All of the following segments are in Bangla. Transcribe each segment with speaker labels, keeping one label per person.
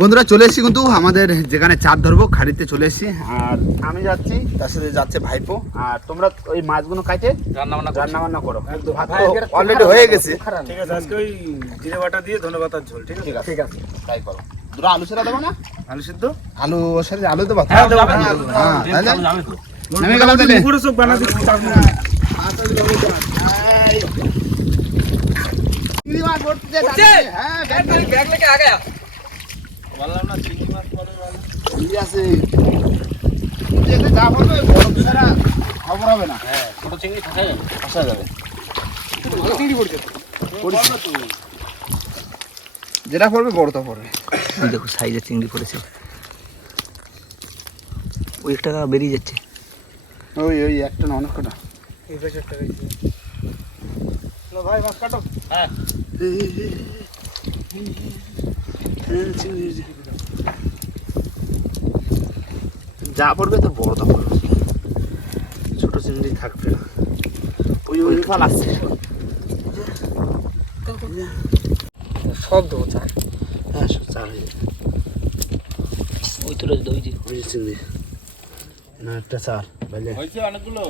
Speaker 1: বন্ধুরা চলে এসেছি কিন্তু আমাদের যেখানে চার ধরবো খাড়িতে চলে এসেছি। আর আমি যাচ্ছি তার সাথে যাচ্ছে ভাইপো। আর তোমরা ওই মাছগুলো কাটে
Speaker 2: রান্না বান্না
Speaker 1: রান্না করো। অলরেডি হয়ে গেছে।
Speaker 3: ঠিক আছে আজকে ওই জিরে বাটা দিয়ে ধনে পাতার ঝোল ঠিক আছে?
Speaker 1: ঠিক আছে। তাই করো। দুটো আলু সেরা দেবো না?
Speaker 3: আলু সিদ্ধ?
Speaker 1: আলু সাথে আলু দেবো?
Speaker 3: হ্যাঁ, দেবো,
Speaker 1: হ্যাঁ। হ্যাঁ, নেমে গেলাম তাহলে।
Speaker 3: পুরো সব বানা দিচ্ছি?
Speaker 1: হ্যাঁ ব্যাগ
Speaker 2: ব্যাগ আগে
Speaker 3: বললাম না চিংড়ি মাছ পরে ভালো।
Speaker 1: চিংড়ি আছে যেতে যা বলবে বড় ছাড়া খবর হবে না
Speaker 2: হ্যাঁ ছোট চিংড়ি ফাঁসা যাবে চিংড়ি পড়ছে
Speaker 1: যেটা পড়বে বড় তো পড়বে
Speaker 4: ওই দেখো সাইজের চিংড়ি পড়েছে ওই একটা বেরিয়ে যাচ্ছে
Speaker 1: ওই ওই একটা না অনেক কটা
Speaker 3: এই পাশে একটা রয়েছে। ভাই মাছ কাটো
Speaker 2: হ্যাঁ
Speaker 1: যা পড়বে তো বড় তো পড়বে ছোট চিংড়ি থাকবে না। ওই ওই ফাল আসছে
Speaker 4: সব দেবো চার
Speaker 1: হ্যাঁ সব চার হয়ে যাবে।
Speaker 4: ওই তো রয়েছে ওই যে।
Speaker 1: ওই চিংড়ি। না একটা চার বুঝলে
Speaker 2: হয়েছে অনেকগুলো?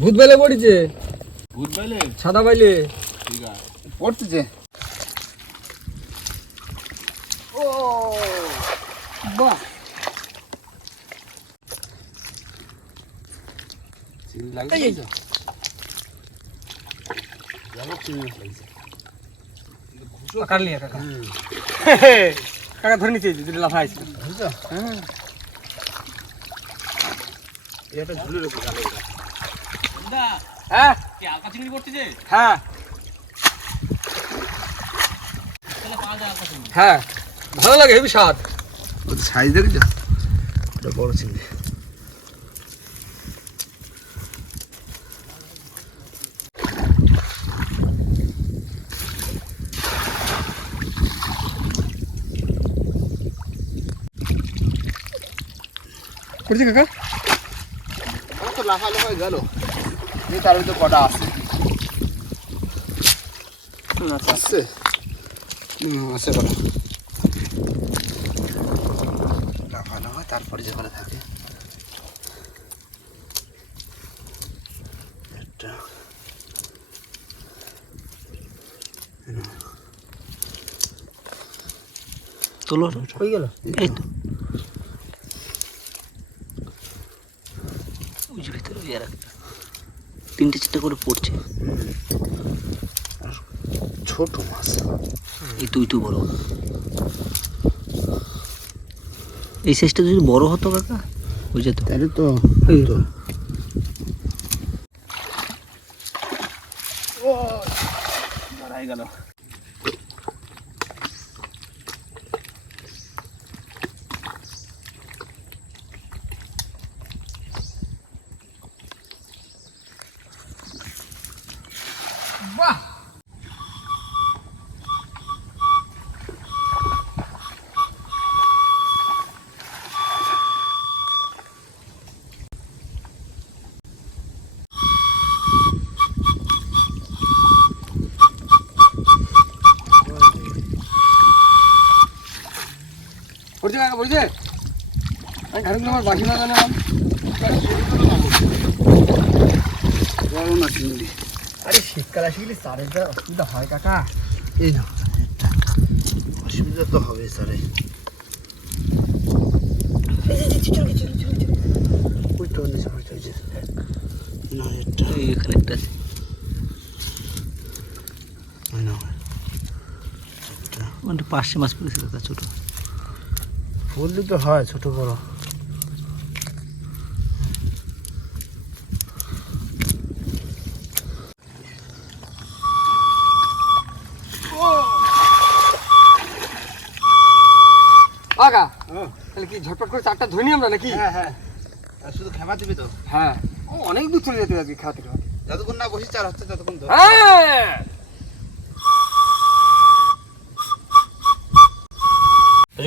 Speaker 4: ভূত বেলে পড়েছে।
Speaker 2: ভূত বাইলে?
Speaker 4: সাদা বাইলে।
Speaker 2: ঠিক আছে।
Speaker 1: পড়তেছে ও
Speaker 4: বাহ
Speaker 1: চিংড়ি লাগছে
Speaker 4: এই, এই।
Speaker 1: যাব চিংড়ি লাগছে
Speaker 4: কাটলি কাকা ধরে নিচে দুটো লাফা আছে হ্যাঁ
Speaker 1: এটা ঝুলে গালে
Speaker 4: হ্যাঁ?
Speaker 2: কি আলকা চিংড়ি পড়তেছে
Speaker 4: হ্যাঁ। হ্যাঁ। ভালো লাগে হেবি স্বাদ।
Speaker 1: ওদের সাইজ দেখেছ? এটা বড় চিংড়ি।
Speaker 4: পড়ছে কাকা?
Speaker 1: তো লাফা লাফা গেল। তার ভিতরে কটা আছে। হুম আছে কটা লাফা লাফা তারপরে যেখানে থাকে। একটা।
Speaker 4: তোলো হয়ে গেল? এই তো। ওই ভিতরে ওই আর একটা। তিনটে চারটে করে পড়ছে।
Speaker 1: ছোট মাছ।
Speaker 4: এই তুই তুই বড়। এই সাইজটা যদি বড় হতো কাকা বুঝে তো
Speaker 1: তাহলে তো
Speaker 2: হতো। গেল।
Speaker 4: পড়ছে কাকা পড়ছে আমি আমার বাসি না জানালাম
Speaker 1: না চিংড়ি
Speaker 4: আরে শীতকাল আসে গেলে চারের যা অসুবিধা হয় কাকা।
Speaker 1: এই না অসুবিধা তো হবে স্যারে। না
Speaker 4: এই এখানে একটা আছে। পাঁচশো মাছ ছোটো।
Speaker 1: বললি তো হয় ছোট বড়।
Speaker 4: কাকা তাহলে কি ঝটপট করে চারটা ধরে নিই আমরা নাকি?
Speaker 1: হ্যাঁ হ্যাঁ। আর শুধু খেপা দিবি তো?
Speaker 4: হ্যাঁ। ও অনেক দূর চলে যেতে আজকে খাওয়াতে খাওয়াতে
Speaker 1: যতক্ষণ না বসি চার হচ্ছে ততক্ষণ তো
Speaker 4: হ্যাঁ।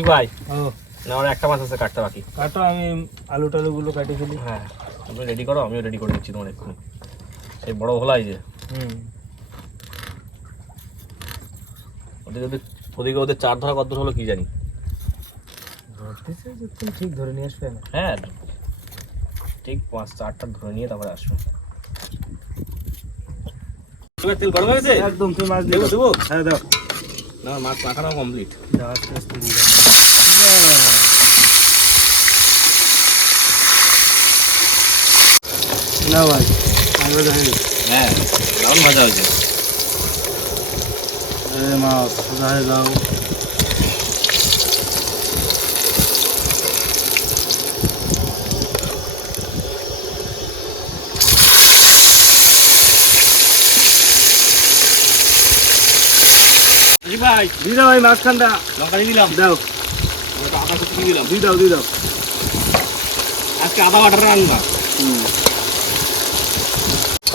Speaker 2: ভাই না আমার একটা মাছ আছে কাটতে বাকি।
Speaker 3: কাটো আমি আলু টালু গুলো কাটে ফেলি।
Speaker 2: হ্যাঁ তুমি রেডি করো আমিও রেডি করে দিচ্ছি তোমার এক্ষুনি। সেই বড় ভোলাই যে।
Speaker 3: হুম।
Speaker 2: ওদিকে ওদের ওদিকে ওদের চার ধরা কত হলো কি জানি?
Speaker 3: তুমি ঠিক ধরে নিয়ে আসবে
Speaker 2: হ্যাঁ ঠিক পাঁচ চারটা ধরে নিয়ে তারপরে আসব। তেল গরম হয়ে গেছে?
Speaker 3: একদম তুমি মাছ
Speaker 2: দেবো। দেবো
Speaker 3: হ্যাঁ দাও।
Speaker 2: না মাছ মাখানো কমপ্লিট
Speaker 3: দাও আস্তে আস্তে দিয়ে দাও না ভাই আগে দেখে
Speaker 2: হ্যাঁ দারুণ ভাজা হয়েছে।
Speaker 3: এ মাছ সোজা হয়ে যাও
Speaker 2: জি ভাই
Speaker 3: দিয়ে দাও ভাই মাঝখানটা
Speaker 2: লঙ্কা দিয়ে দিলাম।
Speaker 3: দাও।
Speaker 2: ওটা আদা কুচি দিয়ে দিলাম।
Speaker 3: দিয়ে দাও দিয়ে দাও।
Speaker 2: আজকে আদা বাটার রান্না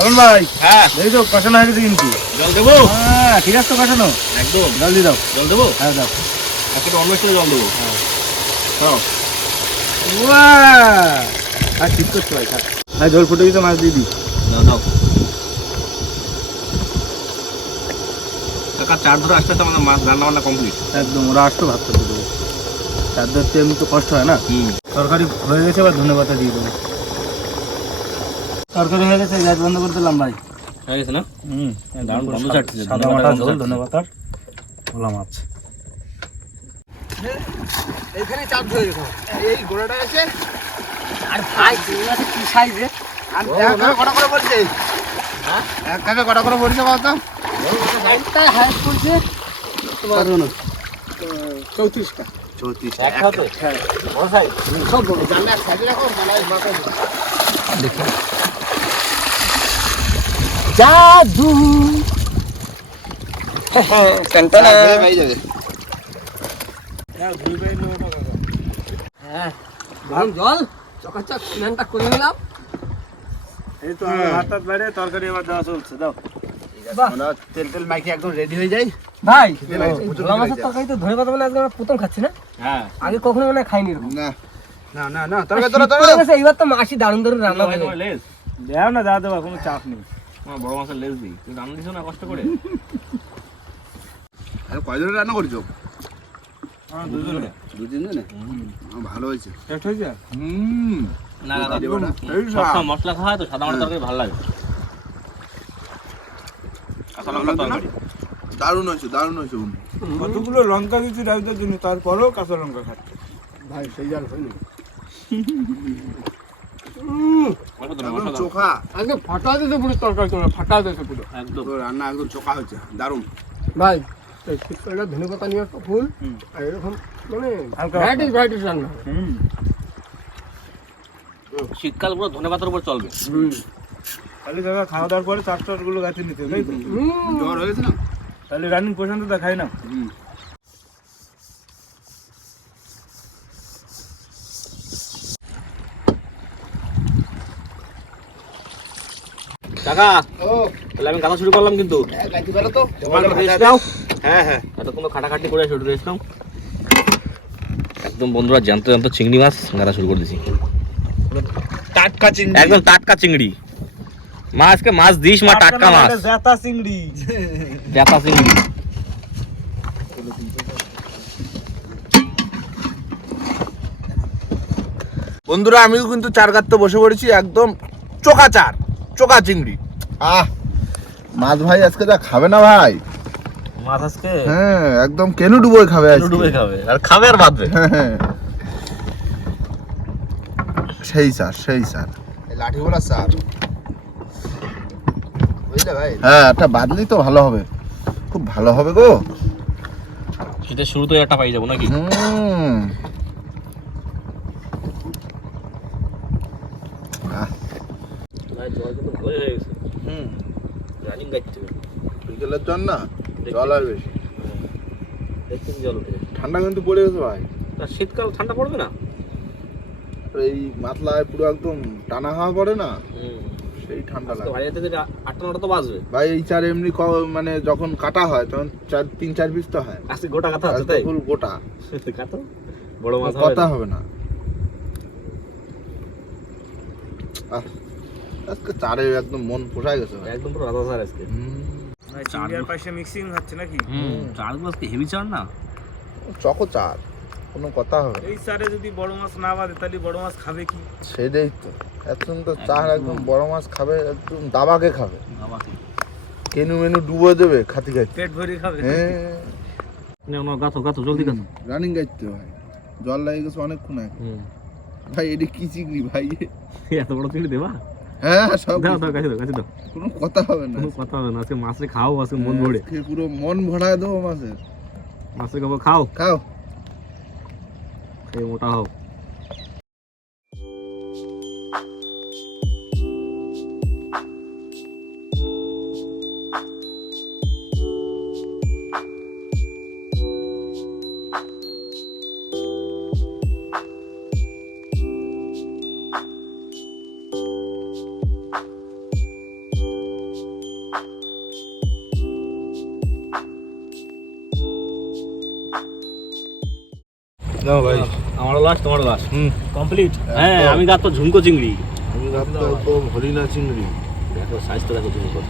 Speaker 3: চলুন ভাই
Speaker 2: হ্যাঁ।
Speaker 3: এই তো কষানো হয়ে গেছে কিন্তু।
Speaker 2: জল দেবো?
Speaker 3: হ্যাঁ ঠিক আছে তো কষানো।
Speaker 2: একদম।
Speaker 3: জল দিয়ে দাও।
Speaker 2: জল দেবো?
Speaker 3: হ্যাঁ দাও।
Speaker 2: একটু অন্য স্টাইলে জল দেবো?
Speaker 3: দাও ওয়া আর ঠিক করছ ভাই থাক ভাই জল ফুটে গেছে মাছ দিয়ে দিই।
Speaker 2: দাও দাও। কাকা চার ধরে আসতে আমাদের মাছ রান্না বান্না কমপ্লিট
Speaker 3: একদম ওরা আসতো ভাত করতে দেবো। চার ধরতে এমনি তো কষ্ট হয় না? তরকারি হয়ে গেছে এবার ধনে পাতা দিয়ে দেবো। তরকারি হয়ে গেছে গ্যাস বন্ধ করে দিলাম ভাই।
Speaker 2: হয়ে গেছে না?
Speaker 3: হুম
Speaker 2: দারুণ গন্ধ ছাড়তেছে,
Speaker 3: সাদা
Speaker 2: গন্ধ
Speaker 3: ঝোল
Speaker 2: ছাড়তেছে।
Speaker 3: ধনে ভোলা মাছ।
Speaker 4: এইখানে চাপ ধরে গেছে
Speaker 1: এই গোড়াটা আছে
Speaker 4: আর ভাই কি সাইজে
Speaker 1: আর কটা করে বলছে এক কাকা কটা করে বলছে কত
Speaker 4: একটা হাইট করছে তোমার চৌত্রিশটা।
Speaker 1: চৌত্রিশ
Speaker 2: এক হাতে বড় সাইজ
Speaker 4: সব বড়
Speaker 1: জানলা সাইডে রাখো জানলায় মাথা
Speaker 4: দেখি জাদু। কান্তানা
Speaker 1: হয়ে যাবে।
Speaker 4: হ্যাঁ গরম জল। চকাচক স্নানটা করে নিলাম।
Speaker 3: এই তো আমার বাইরে তরকারি এবার দেওয়া চলছে দাও।
Speaker 1: তেল তেল মাইকে একদম রেডি হয়ে যাই।
Speaker 4: ভাই ভোলা মাছের তরকারি তো ধরে কথা বলে আজকে আমরা প্রথম খাচ্ছি না?
Speaker 2: হ্যাঁ।
Speaker 4: আগে কখনো মানে খাইনি এরকম।
Speaker 1: না। না না না তরকারি
Speaker 4: এইবার তো মাসি দারুণ দারুণ রান্না
Speaker 2: লেজ
Speaker 3: দেও না দেওয়া কোনো চাপ নেই।
Speaker 2: বড় মাছের লেজ দিই। তুমি রান্না দিছো না কষ্ট করে?
Speaker 1: আরে কয়জনের রান্না করেছ?
Speaker 3: হ্যাঁ দুজনে।
Speaker 1: ভালো হয়েছে।
Speaker 3: টেস্ট হয়েছে?
Speaker 1: হুম।
Speaker 2: না দাদা
Speaker 1: একদম এই
Speaker 2: সবসময় মশলা খাওয়া তো সাদা তরকারি ভালো লাগে।
Speaker 1: দারুণ হয়েছে দারুণ হয়েছে
Speaker 3: কতগুলো লঙ্কা দিচ্ছি রাজদার জন্য তারপরেও কাঁচা লঙ্কা খাচ্ছে।
Speaker 1: ভাই সেই জাল হয়নি। একদম চোখা।
Speaker 4: আজকে ফাটা দিতে পুরো তরকারি তোমরা ফাটা দিতে পুরো
Speaker 2: একদম।
Speaker 1: রান্না একদম চোখা হয়েছে দারুণ।
Speaker 4: ভাই এই ধনে পাতা নিয়ে আসতো ফুল আর এরকম মানে ভ্যারাইটিস ভ্যারাইটিস রান্না
Speaker 2: শীতকাল পুরো ধনে পাতার উপর চলবে।
Speaker 4: হুম।
Speaker 3: খালি দাদা খাওয়া দাওয়ার পরে চার চারগুলো গাছে নিতে তাই তো?
Speaker 1: জ্বর হয়েছে না?
Speaker 3: তাহলে রানিং তা খাই না?
Speaker 2: কাকা
Speaker 1: ও।
Speaker 2: তাহলে আমি কাটা শুরু করলাম কিন্তু।
Speaker 1: গাইতে পারো তো।
Speaker 2: তোমার রেস্ট নাও।
Speaker 1: হ্যাঁ হ্যাঁ।
Speaker 2: এতক্ষণ খাটাখাটি করে শুরু রেস্ট নাও। একদম বন্ধুরা জ্যান্ত জ্যান্ত চিংড়ি মাছ গাড়া শুরু করে দিছি।
Speaker 1: টাটকা চিংড়ি।
Speaker 2: একদম টাটকা চিংড়ি। মা আজকে মাছ দিস মা টাটকা মাছ।
Speaker 3: জাতা চিংড়ি।
Speaker 2: জাতা চিংড়ি।
Speaker 1: বন্ধুরা আমিও কিন্তু চার গাত্তে বসে পড়েছি একদম চোকা চার চোকা চিংড়ি। আহ মাছ ভাই আজকে যা খাবে না ভাই?
Speaker 2: মাছ আজকে?
Speaker 1: হ্যাঁ একদম কেন ডুবোই খাবে আজকে।
Speaker 2: ডুবে খাবে আর খাবে আর বাঁধবে।
Speaker 1: হ্যাঁ, হ্যাঁ। সেই স্যার সেই স্যার। লাঠি বলা স্যার। বুঝলে ভাই? হ্যাঁ একটা বাদলি তো ভালো হবে। খুব ভালো হবে গো।
Speaker 2: শীতের শুরুতে একটা পাই যাব নাকি?
Speaker 1: হুম আহ,
Speaker 2: ভাই জল কিন্তু ভালোই হয়ে গেছে
Speaker 1: হুম
Speaker 2: রানিং গাইতে হবে।
Speaker 1: বিকেলের না? জল আর বেশি।
Speaker 2: দেখতে জল উঠে।
Speaker 1: ঠান্ডা কিন্তু পড়ে গেছে ভাই।
Speaker 2: তা শীতকাল ঠান্ডা পড়বে না?
Speaker 1: এই মাতলায় পুরো একদম টানা হাওয়া পড়ে না? সেই ঠান্ডা লাগে।
Speaker 2: বাড়ি থেকে আটটা নটা তো বাজবে।
Speaker 1: ভাই এই চার এমনি মানে যখন কাটা হয় তখন চার তিন চার পিস তো হয়।
Speaker 2: আজকে গোটা কথা আছে তাই?
Speaker 1: ফুল গোটা।
Speaker 2: বড় মাছ
Speaker 1: কথা হবে না। আজকে চারে একদম মন পোষায় গেছে
Speaker 2: একদম পুরো রাজা স্যার আজকে।
Speaker 3: আর পাশে মিক্সিং হচ্ছে নাকি?
Speaker 2: হুম চারগুলো আজকে হেভি চার না?
Speaker 1: চকো চার কোনো কথা হবে
Speaker 3: এই সারে যদি বড় মাছ না বাঁধে তাহলে বড় মাছ খাবে কি?
Speaker 1: সেটাই তো। এখন তো চার একদম বড় মাছ খাবে একদম দাবাকে খাবে। কেনু মেনু ডুবো দেবে খাতি খাতি
Speaker 3: পেট ভরে খাবে।
Speaker 1: হ্যাঁ।
Speaker 2: নাও গাছো গাছো জলদি গাছো
Speaker 1: রানিং গাইতে ভাই। জল লাগে গেছে অনেকক্ষণ আগে। ভাই এটা কি চিংড়ি ভাই?
Speaker 2: এত বড় চিংড়ি দেবা?
Speaker 1: হ্যাঁ সব
Speaker 2: দাও দাও কাছে। দাও কাছে দাও।
Speaker 1: কোনো কথা হবে না।
Speaker 2: কোনো কথা হবে না আজকে মাছে খাও আজকে মন ভরে।
Speaker 1: পুরো মন ভরায় দেবো মাছের।
Speaker 2: মাছে খাব খাও।
Speaker 1: খাও।
Speaker 2: এই মোটা হও।
Speaker 1: না ভাই।
Speaker 2: আমারও লাস্ট তোমারও লাস্ট
Speaker 1: হুম।
Speaker 2: কমপ্লিট হ্যাঁ আমি গাত তো ঝুমকো চিংড়ি।
Speaker 1: আমি ভাবতাম একদম হরিণা চিংড়ি।
Speaker 2: দেখো সাইজ তো দেখো ঝুমকো।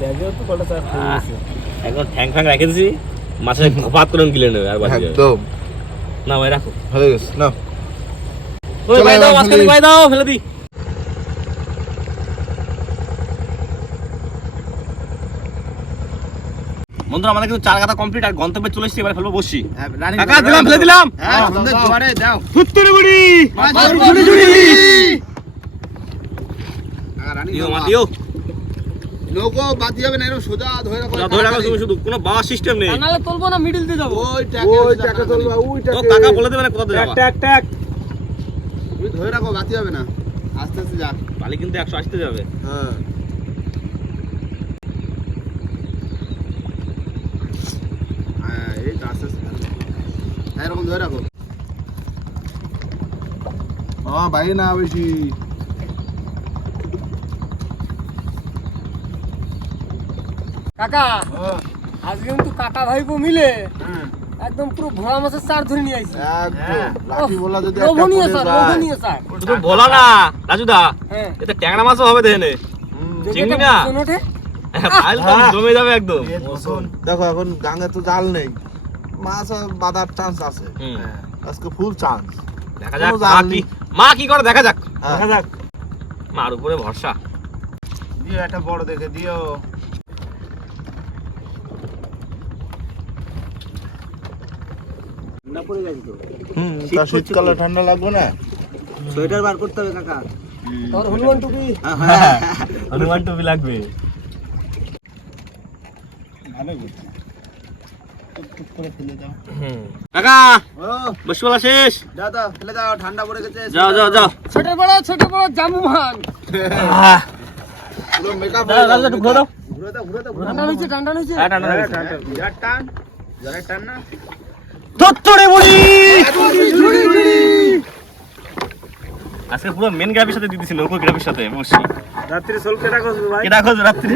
Speaker 3: ব্যাগেও তো কটা চার
Speaker 2: ঠ্যাং ফ্যাং রেখে দিছি। মাছে ঘপাত করে গিলে নেবে আর বাকি
Speaker 1: একদম।
Speaker 2: না ভাই রাখো।
Speaker 1: হয়ে গেছে না
Speaker 2: ওই ভাই দাও
Speaker 1: এবার
Speaker 2: ভাই দাও ফেলে দি বন্ধুরা আমাদের কিন্তু চার কাটা কমপ্লিট আর গন্তব্যে চলে এসেছি এবার ফেলব বসছি কাকা দিলাম ফেলে দিলাম।
Speaker 1: হ্যাঁ সুন্দর জোয়ারে দাও।
Speaker 2: ফুত্তুরি বুড়ি। দিও মা দিও।
Speaker 1: নৌকো বাতি হবে না এরকম সোজা ধরে রাখো
Speaker 2: ধরে রাখো তুমি শুধু কোনো বাবা সিস্টেম নেই।
Speaker 4: নাহলে তুলবো না মিডিল দিয়ে যাব।
Speaker 1: ওই টাকা ওই টাকা তুলবা ওই
Speaker 2: তো কাকা বলে দেবে না কোথা যাবা।
Speaker 3: ট্যাক ট্যাক।
Speaker 1: তুমি ধরে রাখো বাতি হবে না। আস্তে আস্তে যাক
Speaker 2: বালি কিন্তু একশো আসতে যাবে।
Speaker 1: হ্যাঁ হ্যাঁ, এই তো আস্তে আস্তে ফেলো। হ্যাঁ, এরকম ধরে রাখো হ্যাঁ বাইরে না বেশি
Speaker 4: কাকা আজকে কিন্তু কাকা মিলে একদম পুরো ভোলা মাছের চার ধরে নিয়ে আইছি লোভনীয় স্যার লোভনীয় স্যার
Speaker 2: শুধু বলা না রাজুদা
Speaker 4: হ্যাঁ।
Speaker 2: এতে ট্যাংরা মাছও হবে দেখে
Speaker 1: হুম,
Speaker 2: চিংড়ি না? জমে যাবে একদম।
Speaker 1: দেখো এখন গাঙে তো জাল নেই। মাছ বাঁধার চান্স আছে। আজকে ফুল চান্স
Speaker 2: দেখা যাক মা কি মা কি করে দেখা যাক।
Speaker 1: দেখা যাক।
Speaker 2: মার উপরে ভরসা।
Speaker 1: দিও একটা বড় দেখে দিও।
Speaker 3: ঠান্ডা পড়ে গেছে তো?
Speaker 1: হুম তা শীতকালে ঠান্ডা লাগবে না?
Speaker 3: সোয়েটার বার করতে হবে কাকা।
Speaker 4: তোর হনুমান টুপি?
Speaker 2: হনুমান টুপি লাগবে।
Speaker 3: ভালো টুক করে ফেলে দাও।
Speaker 2: কাকা
Speaker 1: ও।
Speaker 2: বসে বলা শেষ?
Speaker 1: দাও দাও ফেলে দাও ঠান্ডা পড়ে গেছে
Speaker 2: যাও যাও যাও।
Speaker 4: ছোট বড় ছোট বড় জামুমান
Speaker 1: পুরো মেকআপ
Speaker 2: দাও দাও একটু ঘুরে দাও।
Speaker 1: ঘুরে দাও ঘুরে দাও
Speaker 4: ঠান্ডা হয়েছে ঠান্ডা হয়েছে।
Speaker 2: হ্যাঁ টাটা
Speaker 1: টান বিরাট টান না?
Speaker 2: ধত্তরে বুড়ি আজকে পুরো মেন গ্রাফের সাথে দিতেছি নৌকো গ্রাফের সাথে বসছি।
Speaker 3: রাত্রি সোল কেটা করবে ভাই?
Speaker 2: কেটা খোঁজ রাত্রি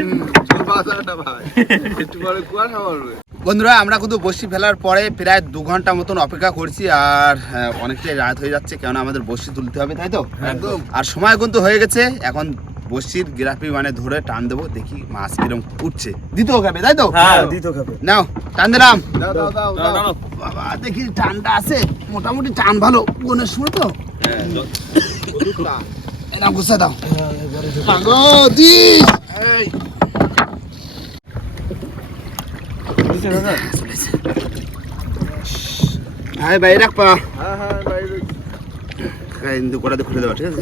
Speaker 1: বন্ধুরা আমরা কিন্তু বসি ফেলার পরে প্রায় দু ঘণ্টা মতন অপেক্ষা করছি আর হ্যাঁ, অনেকটাই রাত হয়ে যাচ্ছে কেননা আমাদের বসি তুলতে হবে তাই তো? একদম। আর সময় কিন্তু হয়ে গেছে এখন বসির গ্রাফি মানে ধরে টান দেবো দেখি মাছ কিরম উঠছে। দিতে হবে তাই তো?
Speaker 2: হ্যাঁ
Speaker 3: দিত খাবে।
Speaker 1: নাও টান দিলাম।
Speaker 2: দাও, দাও।
Speaker 1: বাবা দেখি টানটা আছে মোটামুটি টান ভালো গনের সময় তো। এরকম গুছা দাও। দি এই হ্যাঁ ভাই রাখ পা।
Speaker 3: হ্যাঁ হ্যাঁ বাইরে
Speaker 1: হ্যাঁ কিন্তু খুলে দেওয়া ঠিক আছে?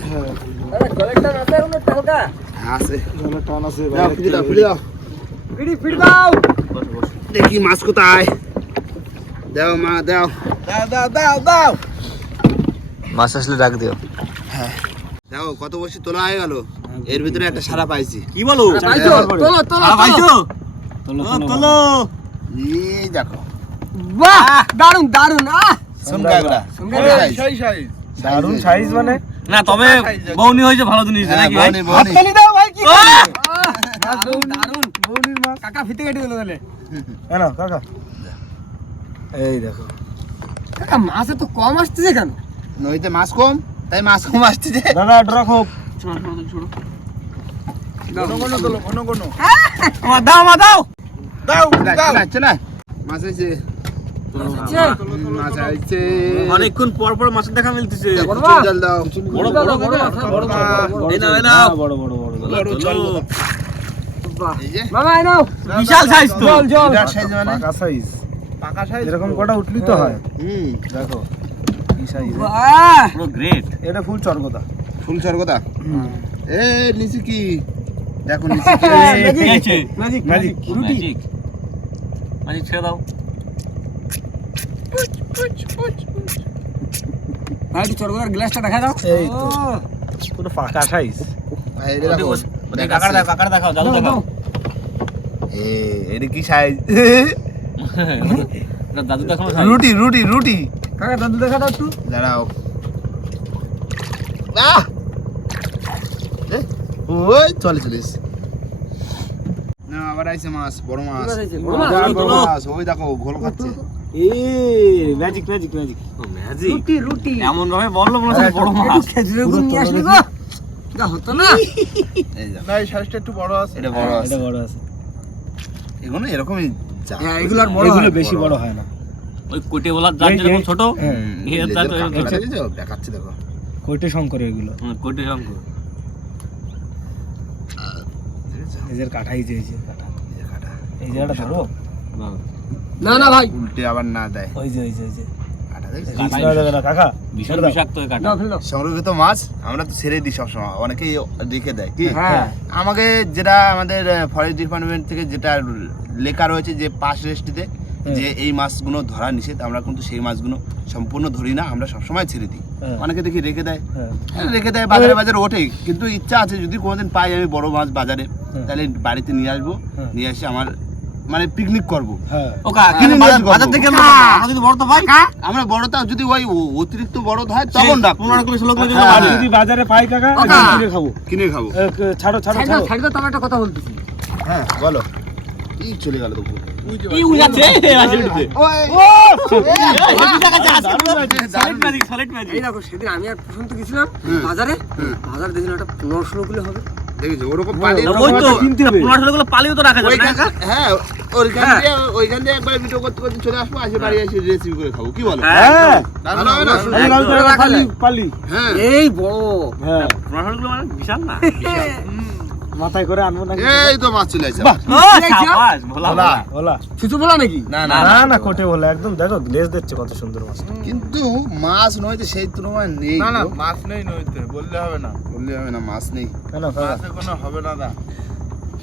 Speaker 4: আরে কালেক্টর আছে ওর টালকা
Speaker 1: হ্যাঁ আছে
Speaker 3: টান আছে
Speaker 1: দাও ফিরে দাও ফিরে দাও।
Speaker 4: ফিড়ি ফিড় দাও।
Speaker 1: দেখি মাছ কোথায়। দাও মা দাও। দাও দাও দাও দাও।
Speaker 3: মাছ আসলে ডাক দিও।
Speaker 1: দাও কত বসে তোলা হয়ে গেল? এর ভিতরে একটা সারা পাইছি।
Speaker 2: কি বলো?
Speaker 4: তোলো তোলো
Speaker 3: তোলো।
Speaker 2: তোলো।
Speaker 1: এই দেখো।
Speaker 4: বাহ দারুণ দারুণ আহ!
Speaker 1: শুন কাগরা
Speaker 3: দারুণ সাইজ মানে?
Speaker 2: না তবে বৌনি হয়েছে ভালো জিনিস
Speaker 1: হ্যাঁ
Speaker 2: নাকি ভাই?
Speaker 1: বনি বনি।
Speaker 4: হাততালি দাও ভাই কি
Speaker 2: আহ!
Speaker 4: আহ, দারুণ দারুণ
Speaker 3: বৌনির মাছ।
Speaker 4: কাকা ফিতে কেটে গেল তাহলে।
Speaker 3: কেন কাকা। এই দেখো।
Speaker 4: কাকা মাছ তো কম আসতেছে কেন?
Speaker 1: নইতে মাছ কম তাই মাছ কম আসছে যে
Speaker 3: দাদা ড্রা খুব
Speaker 2: আমার দাও আমার দাও।
Speaker 1: দাও দাও। আচ্ছা না মাছ আইছে।
Speaker 2: অনেকক্ষণ পর পর মাছের দেখা মিলতেছে। বিশাল সাইজ তো।
Speaker 3: পাকা সাইজ
Speaker 1: পাকা সাইজ
Speaker 3: এরকম কটা উঠলি তো হয়।
Speaker 1: হুম।
Speaker 3: দেখো কি সাইজ
Speaker 2: পুরো গ্রেট
Speaker 3: এটা ফুল চরগদা।
Speaker 1: ফুল স্বর্গতা এ নিচে কি? দেখো নিচে কি
Speaker 4: ম্যাজিক। ম্যাজিক, রুটি।
Speaker 2: ম্যাজিক ম্যাজিক ছেড়ে দাও।
Speaker 4: ভাই, একটু চড়গড়ার গ্লাসটা দেখা দাও।
Speaker 3: এই তো। পুরো পাকা সাইজ
Speaker 2: কাকার দেখাও জাদু দেখাও।
Speaker 1: এ এটা কি সাইজ
Speaker 2: দাদু দেখানো
Speaker 1: রুটি রুটি রুটি।
Speaker 4: কাকা, দাদু দেখা দাও একটু।
Speaker 1: দাঁড়াও। আহ! ওই চলে চলে এসছে। না আবার আইছে মাছ বড় মাছ?
Speaker 4: বড় মাছ?
Speaker 1: ওই দেখো ঘোল খাচ্ছে।
Speaker 3: এ ম্যাজিক ম্যাজিক ম্যাজিক
Speaker 2: ম্যাজিক
Speaker 4: রুটি, রুটি।
Speaker 2: এমন ভাবে বলল মনে হচ্ছে বড় মাছ।
Speaker 4: খেজুরের গুড় নিয়ে আসলি গো। যা হতো না।
Speaker 3: না এই সাইজটা একটু বড় আছে।
Speaker 1: এটা বড় আছে।
Speaker 3: এটা বড় আছে।
Speaker 1: এগুলো এরকমই
Speaker 4: হ্যাঁ, এগুলো আর বড়
Speaker 3: এগুলো বেশি বড় হয় না।
Speaker 2: ওই কোটে বলার জাত যেরকম ছোট
Speaker 3: হ্যাঁ।
Speaker 2: এর?
Speaker 1: দেখাচ্ছে দেখো।
Speaker 3: কইটে শঙ্কর এগুলো।
Speaker 2: কোটে রঙ
Speaker 3: এই যে
Speaker 1: এই যে কাঁটা।
Speaker 3: এই জায়গাটা ধরো।
Speaker 4: না না ভাই।
Speaker 1: উল্টে আবার না দেয়।
Speaker 3: ওই যে ওই যে ওই যে।
Speaker 1: সংরক্ষিত মাছ আমরা তো ছেড়ে দিই সবসময়। অনেকেই রেখে দেয় কি?
Speaker 4: হ্যাঁ।
Speaker 1: আমাকে যেটা আমাদের ফরেস্ট ডিপার্টমেন্ট থেকে যেটা লেখা রয়েছে যে পাস রেস্টিতে যে এই মাছগুলো ধরা নিষেধ আমরা কিন্তু সেই মাছগুলো সম্পূর্ণ ধরি না আমরা সবসময় ছেড়ে দিই।
Speaker 3: হ্যাঁ।
Speaker 1: অনেকে দেখি রেখে দেয়।
Speaker 3: হ্যাঁ।
Speaker 1: হ্যাঁ, রেখে দেয় বাজারে বাজারে ওঠে কিন্তু ইচ্ছা আছে যদি কোনোদিন পাই আমি বড় মাছ বাজারে। তাহলে বাড়িতে নিয়ে আসব নিয়ে এসে আমার মানে পিকনিক করব।
Speaker 3: হ্যাঁ।
Speaker 2: ও কাকা
Speaker 1: কিনে নিয়ে
Speaker 2: বাজার থেকে আমরা যদি বড় তো
Speaker 1: আমরা যদি ওই অতিরিক্ত বড় হয় তখন ডাকবো
Speaker 2: পনেরো কিলো ষোলো কিলো যদি
Speaker 1: হ্যাঁ।
Speaker 3: যদি বাজারে পাই কাকা। কিনে খাব।
Speaker 1: কিনে খাব।
Speaker 3: ছাড়ো ছাড়ো ছাড়ো
Speaker 4: সাইড একটা কথা বলতেছি।
Speaker 1: হ্যাঁ বলো। এই চলে গেল তো
Speaker 2: এই উড়াচ্ছে। এই
Speaker 4: দেখো, সেদিন আমি আর প্রশান্ত গেছিলাম বাজারে। বাজারে দেখলাম একটা পনেরো ষোলো কিলো হবে।
Speaker 1: দেখেছ ওরকম
Speaker 2: পালিয়ে ওই তো, পনেরো ষোলো গুলো পালিও তো রাখা যাবে?
Speaker 1: হ্যাঁ ওইখান
Speaker 4: হ্যাঁ।
Speaker 1: দিয়ে ওইখান দিয়ে একবার ভিডিও করতে করতে চলে আসব আসে বাড়ি এসে রেসিপি করে খাব কি বলো
Speaker 3: হ্যাঁ পালি পালি
Speaker 1: হ্যাঁ
Speaker 4: এই বড়
Speaker 3: হ্যাঁ
Speaker 2: পনেরো ষোলো কিলো মানে বিশাল না?
Speaker 3: মাথায় করে আনব নাকি?
Speaker 1: এই তো মাছ চলে
Speaker 3: বাহ।
Speaker 2: সাবাস, ভোলা,
Speaker 1: ভোলা।
Speaker 2: ভোলা।
Speaker 3: ওলা
Speaker 4: ছুচু বলা নাকি?
Speaker 1: না
Speaker 2: না,
Speaker 1: না
Speaker 3: না কোটে বলে একদম। দেখো লেজ দিচ্ছে কত সুন্দর মাছ।
Speaker 1: কিন্তু মাছ নয়তো সেই তুলনায় নেই
Speaker 5: না না মাছ নেই নইতে বললে হবে না।
Speaker 1: বললে হবে না মাছ নেই।
Speaker 3: কেন
Speaker 5: মাছে কোনো হবে না দা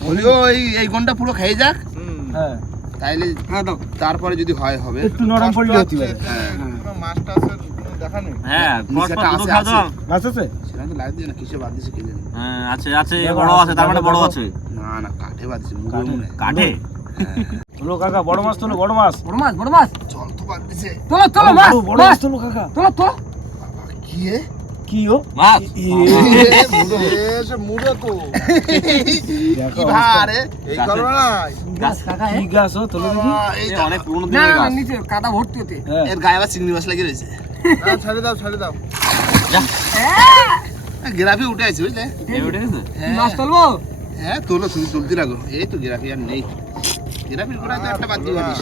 Speaker 1: বলিও এই এই গনটা পুরো খেয়ে যাক।
Speaker 5: হুম।
Speaker 3: হ্যাঁ।
Speaker 1: তাইলে
Speaker 4: হ্যাঁ দাও।
Speaker 1: তারপরে যদি হয় হবে।
Speaker 3: একটু নরম পড়লে হতে পারে।
Speaker 1: হ্যাঁ।
Speaker 2: হ্যাঁ, পর পর
Speaker 1: নিচেটা
Speaker 2: দুটো
Speaker 1: আছে,
Speaker 2: খাওয়া
Speaker 1: আছে।
Speaker 2: দাও।
Speaker 3: মাছ আছে?
Speaker 1: সেটা তো লাইট দিয়ে না কিসে বাদ দিছে কে জানে
Speaker 2: হ্যাঁ, আছে আছে বড়
Speaker 3: আছে,
Speaker 2: আছে তার মানে বড় আছে।
Speaker 1: না না কাঠে বাদ দিছে
Speaker 3: কাঠে?
Speaker 1: হয়।
Speaker 2: কাঠে?
Speaker 3: তোলো কাকা বড় মাছ তোলো বড় মাছ।
Speaker 4: বড় মাছ বড় মাছ।
Speaker 1: জল তো বাদ দিছে।
Speaker 4: তোলো তোলো মাছ
Speaker 3: বড়- বড়
Speaker 4: মাছ
Speaker 3: মাছ। তোলো কাকা।
Speaker 4: তোলো তোলো।
Speaker 1: কি এ?
Speaker 3: কি ও?
Speaker 2: মাছ।
Speaker 5: এসে মুড়ো তো।
Speaker 1: কি ভারে
Speaker 5: এই করবে না
Speaker 4: গাছ কাকা
Speaker 3: কি গাছ ও তোলো দেখি।
Speaker 1: এই
Speaker 2: এই
Speaker 1: তো
Speaker 2: অনেক পুরনো দিনের
Speaker 4: না, না নিচে কাদা ভর্তি হতে।
Speaker 1: এর গায়ে আবার চিংড়ি মাছ লাগিয়ে রয়েছে।
Speaker 5: ছেড়ে দাও ছেড়ে দাও।
Speaker 1: গ্রাফি উঠে আছে বুঝলে?
Speaker 2: এই উঠে গেছে?
Speaker 4: কি মাছ তুলবো?
Speaker 1: হ্যাঁ তোলো তুমি তুলতে লাগো। এই তো গ্রাফি আর নেই। গ্রাফির গোড়ায় তো একটা বাদ দিয়ে পারিস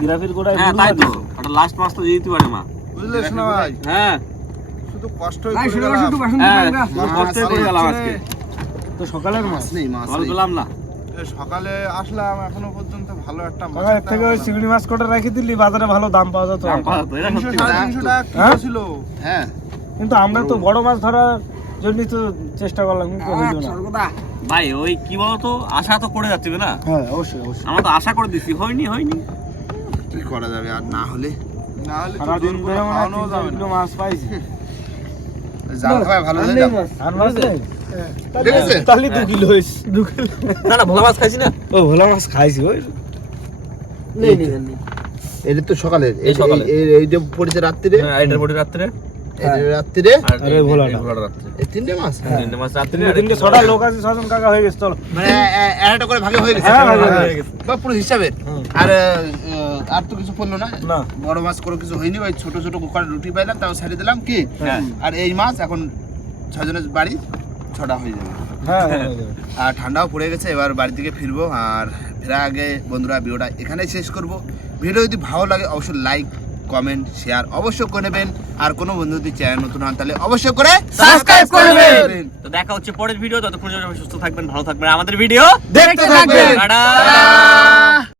Speaker 3: জিরাফির গোড়ায়
Speaker 2: হ্যাঁ তাই তো। একটা লাস্ট মাছ তো দিয়ে দিতে পারে মা।
Speaker 5: বুঝলে শোনা ভাই?
Speaker 2: হ্যাঁ।
Speaker 5: শুধু
Speaker 2: হ্যাঁ কষ্টে করে গেলাম। আজকে।
Speaker 3: তো সকালের মাছ?
Speaker 1: নেই মাছ
Speaker 2: পেলাম না।
Speaker 5: সকালে আসলাম এখনও পর্যন্ত ভালো একটা মাছ
Speaker 3: এর থেকে ওই চিংড়ি মাছ কোটা রেখে দিলি বাজারে ভালো দাম পাওয়া যেত।
Speaker 2: দাম পাওয়া যেত, এটা সত্যি
Speaker 5: টাকা
Speaker 3: হ্যাঁ?
Speaker 5: ছিল।
Speaker 1: হ্যাঁ।
Speaker 3: কিন্তু আমরা তো বড় মাছ ধরার জন্যই তো চেষ্টা করলাম কিন্তু হইল না।
Speaker 2: ভাই ওই কি বলতো আশা তো করে যাচ্ছে না?
Speaker 3: হ্যাঁ অবশ্যই অবশ্যই।
Speaker 2: আমরা তো আশা করে দিচ্ছি হয়নি হয়নি।
Speaker 1: কি করা যাবে আর না হলে?
Speaker 5: না হলে
Speaker 3: সারাদিন ধরে মনে হয়
Speaker 5: না।
Speaker 3: মাছ পাইছি।
Speaker 1: জাল খাওয়া ভালো হয়ে যাবে।
Speaker 3: আর মাছ নেই? তাহলে দু কিলো হয়েছে দু কিলো।
Speaker 2: না না ভোলা মাছ খাইছি না।
Speaker 3: ও ভোলা মাছ খাইছি ওই।
Speaker 4: নেই নেই নেই।
Speaker 1: এটা তো সকালের।
Speaker 2: এই সকালের।
Speaker 1: এই এই যে পড়েছে রাত্রিরে
Speaker 2: হ্যাঁ এটার বডি রাত্রে
Speaker 1: রাত্রিরে
Speaker 2: আর
Speaker 3: আর এই ভোলাটা।
Speaker 2: ভোলাটা
Speaker 1: এই তিনটে মাছ?
Speaker 2: তিনটে মাছ রাত্রে
Speaker 3: তিনটে তিনটে ছটা লোক আছে ছজন কাকা হয়ে গেছে চলো।
Speaker 1: মানে এ- এ- একটা করে ভাগে হয়ে গেছে।
Speaker 3: হ্যাঁ, ভাগে
Speaker 1: হ্যাঁ।
Speaker 3: হয়ে গেছে।
Speaker 1: বা পুরো হিসাবের আর আর তো কিছু পড়ল না?
Speaker 3: না।
Speaker 1: বড় মাছ কোনো কিছু হয়নি ওই ছোট ছোট কুকার রুটি পাইলাম তাও ছেড়ে দিলাম কি?
Speaker 2: হ্যাঁ।
Speaker 1: আর এই মাছ এখন ছজনের বাড়ি। ছটা হয়ে যাবে।
Speaker 3: হ্যাঁ
Speaker 1: আর ঠান্ডাও পড়ে গেছে এবার বাড়ির দিকে ফিরবো। আর ফেরার আগে বন্ধুরা ভিডিওটা এখানেই শেষ করব। ভিডিও যদি ভালো লাগে অবশ্যই লাইক কমেন্ট শেয়ার অবশ্যই করে নেবেন। আর কোনো বন্ধু যদি চ্যানেল নতুন হন তাহলে অবশ্যই করে
Speaker 3: Subscribe করে নেবেন।
Speaker 2: তো দেখা হচ্ছে পরের ভিডিও। ততক্ষণ সুস্থ থাকবেন ভালো থাকবেন। আমাদের ভিডিও
Speaker 3: দেখতে থাকবেন।
Speaker 2: টাটা